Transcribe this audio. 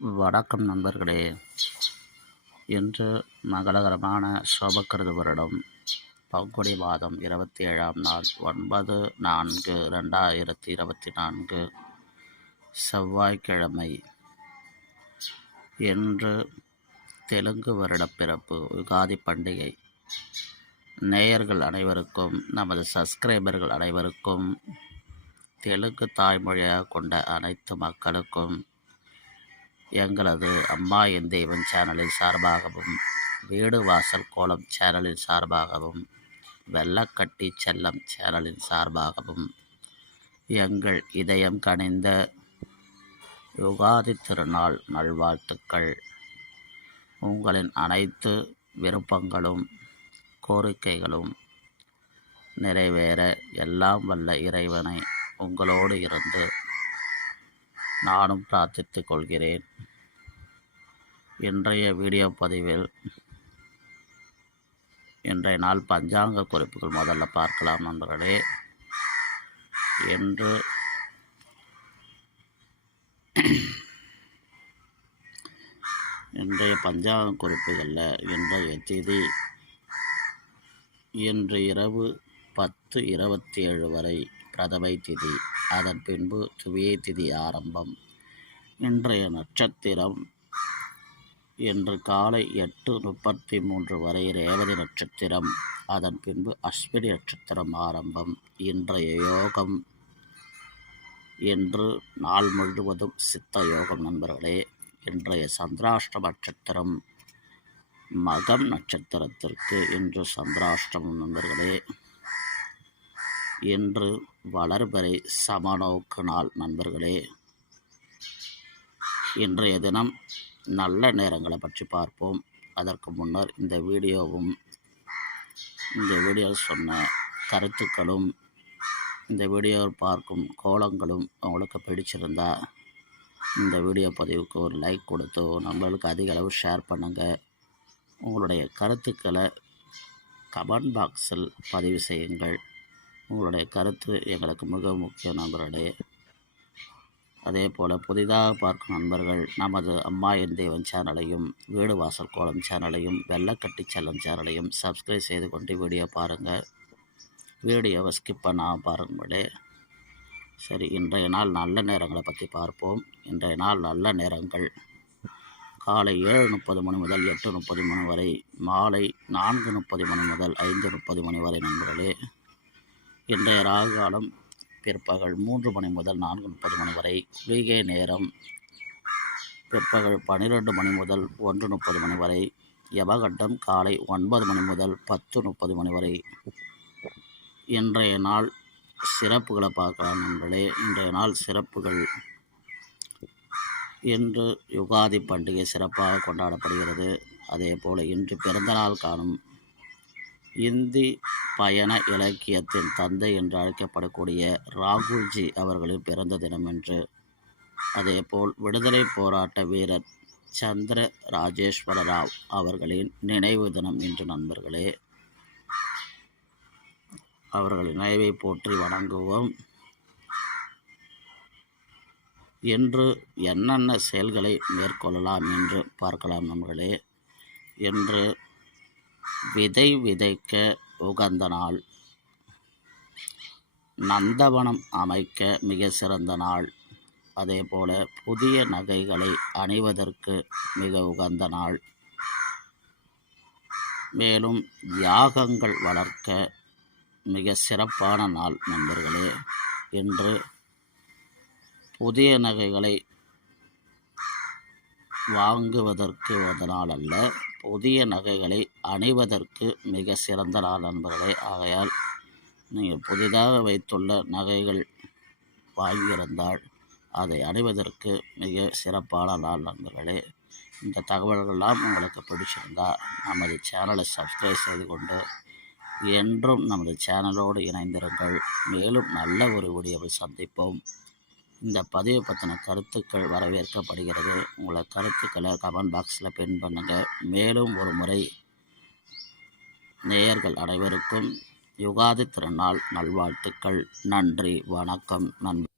வணக்கம் நண்பர்களே. இன்று மங்களகரமான சோபக்கிருது வருடம் பங்குனி மாதம் 27ஆம் நாள் 9/4/2024 செவ்வாய்க்கிழமை. இன்று தெலுங்கு வருட பிறப்பு யுகாதி பண்டிகை. நேயர்கள் அனைவருக்கும், நமது சப்ஸ்கிரைபர்கள் அனைவருக்கும், தெலுங்கு தாய்மொழியாக கொண்ட அனைத்து மக்களுக்கும் எங்களது அம்மா என் தெய்வம் சேனலின் சார்பாகவும், வீடு வாசல் கோலம் சேனலின் சார்பாகவும், வெள்ளக்கட்டி செல்லம் சேனலின் சார்பாகவும் எங்கள் இதயம் கனிந்த யுகாதி திருநாள் நல்வாழ்த்துக்கள். உங்களின் அனைத்து விருப்பங்களும் கோரிக்கைகளும் நிறைவேற எல்லாம் வல்ல இறைவனை உங்களோடு இருந்து நானும் பிரார்த்தித்துக் கொள்கிறேன். இன்றைய வீடியோ பதிவில் இன்றைய நாள் பஞ்சாங்க குறிப்புகள் முதல்ல பார்க்கலாம் நண்பர்களே. இன்று இன்றைய பஞ்சாங்க குறிப்புகளில் இன்றைய திதி இன்று இரவு 10:27 வரை பிரதமை திதி, அதன் பின்பு துவியை திதி ஆரம்பம். இன்றைய நட்சத்திரம் இன்று காலை 8:33 வரை ரேவதி நட்சத்திரம், அதன் பின்பு அஸ்வினி நட்சத்திரம் ஆரம்பம். இன்றைய யோகம் இன்று நாள் முழுவதும் சித்த யோகம் நண்பர்களே. இன்றைய சந்திராஷ்டம நட்சத்திரம் மகம் நட்சத்திரத்திற்கு இன்று சந்திராஷ்டமம் நண்பர்களே. இன்று வளர்பிறை சமநோக்கு நாள் நண்பர்களே. இன்றைய தினம் நல்ல நேரங்களை பற்றி பார்ப்போம். அதற்கு முன்னர் இந்த வீடியோவில் சொன்ன கருத்துக்களும் இந்த வீடியோவில் பார்க்கும் கோலங்களும் உங்களுக்கு பிடிச்சிருந்தா இந்த வீடியோ பதிவுக்கு ஒரு லைக் கொடுத்து நம்மளுக்கு அதிக அளவு ஷேர் பண்ணுங்கள். உங்களுடைய கருத்துக்களை கமெண்ட் பாக்ஸில் பதிவு செய்யுங்கள். உங்களுடைய கருத்து எங்களுக்கு மிக முக்கிய நண்பர்களே. அதே போல் புதிதாக பார்க்கும் நண்பர்கள் நமது அம்மா என் தெய்வம் சேனலையும், வீடு வாசல் கோலம் சேனலையும், வெள்ளக்கட்டி செல்லம் சேனலையும் சப்ஸ்கிரைப் செய்து கொண்டு வீடியோ பாருங்கள். வீடியோவை ஸ்கிப் பண்ணாமல் பாருங்களே. சரி, இன்றைய நாள் நல்ல நேரங்களை பற்றி பார்ப்போம். இன்றைய நாள் நல்ல நேரங்கள் காலை 7:30 மணி முதல் 8:30 மணி வரை, மாலை 4:30 மணி முதல் 5:30 மணி வரை நண்பர்களே. இன்றைய ராகு காலம் பிற்பகல் 3 மணி முதல் 4:30 மணி வரை. குளிகை நேரம் பிற்பகல் 12 மணி முதல் 1:30 மணி வரை. யமகண்டம் காலை 9 மணி முதல் 10:30 மணி வரை. இன்றைய நாள் சிறப்புகளை பார்க்கலாம் நண்பர்களே. இன்றைய நாள் சிறப்புகள்: இன்று யுகாதி பண்டிகை சிறப்பாக கொண்டாடப்படுகிறது. அதே போல் இன்று பிறந்தநாள் காணும் இந்தி பயண இலக்கியத்தின் தந்தை என்று அழைக்கப்படக்கூடிய ராகுல்ஜி அவர்களின் பிறந்த தினம் என்று. அதேபோல் விடுதலை போராட்ட வீரர் சந்திர ராஜேஸ்வர ராவ் அவர்களின் நினைவு தினம் இன்று நண்பர்களே. அவர்களின் நினைவை போற்றி வணங்குவோம். இன்று என்னென்ன செயல்களை மேற்கொள்ளலாம் என்று பார்க்கலாம் நண்பர்களே. இன்று விதை விதைக்க உகந்த நாள், நந்தவனம் அமைக்க மிக சிறந்த நாள், அதே போல புதிய நகைகளை அணிவதற்கு மிக உகந்த நாள், மேலும் யாகங்கள் வளர்க்க மிக சிறப்பான நாள் நண்பர்களே. இன்று புதிய நகைகளை வாங்குவதற்கு ஒரு நாள் அல்ல, புதிய நகைகளை அணிவதற்கு மிக சிறந்த நாள் நண்பர்களே. ஆகையால் நீங்கள் புதிதாக வைத்துள்ள நகைகள் வாங்கியிருந்தால் அதை அணிவதற்கு மிக சிறப்பான நாள் நண்பர்களே. இந்த தகவல்கள்லாம் உங்களுக்கு பிடிச்சிருந்தால் நமது சேனலை சப்ஸ்கிரைப் செய்து கொண்டு என்றும் நமது சேனலோடு இணைந்திருங்கள். மேலும் நல்ல ஒரு வீடியோவை சந்திப்போம். இந்த பதிவை பற்றின கருத்துக்கள் வரவேற்கப்படுகிறது. உங்களை கருத்துக்களை கமெண்ட் பாக்ஸில் பின் பண்ணுங்கள். மேலும் ஒரு முறை நேயர்கள் அனைவருக்கும் யுகாதி திருநாள் நல்வாழ்த்துக்கள். நன்றி, வணக்கம் நண்பர்.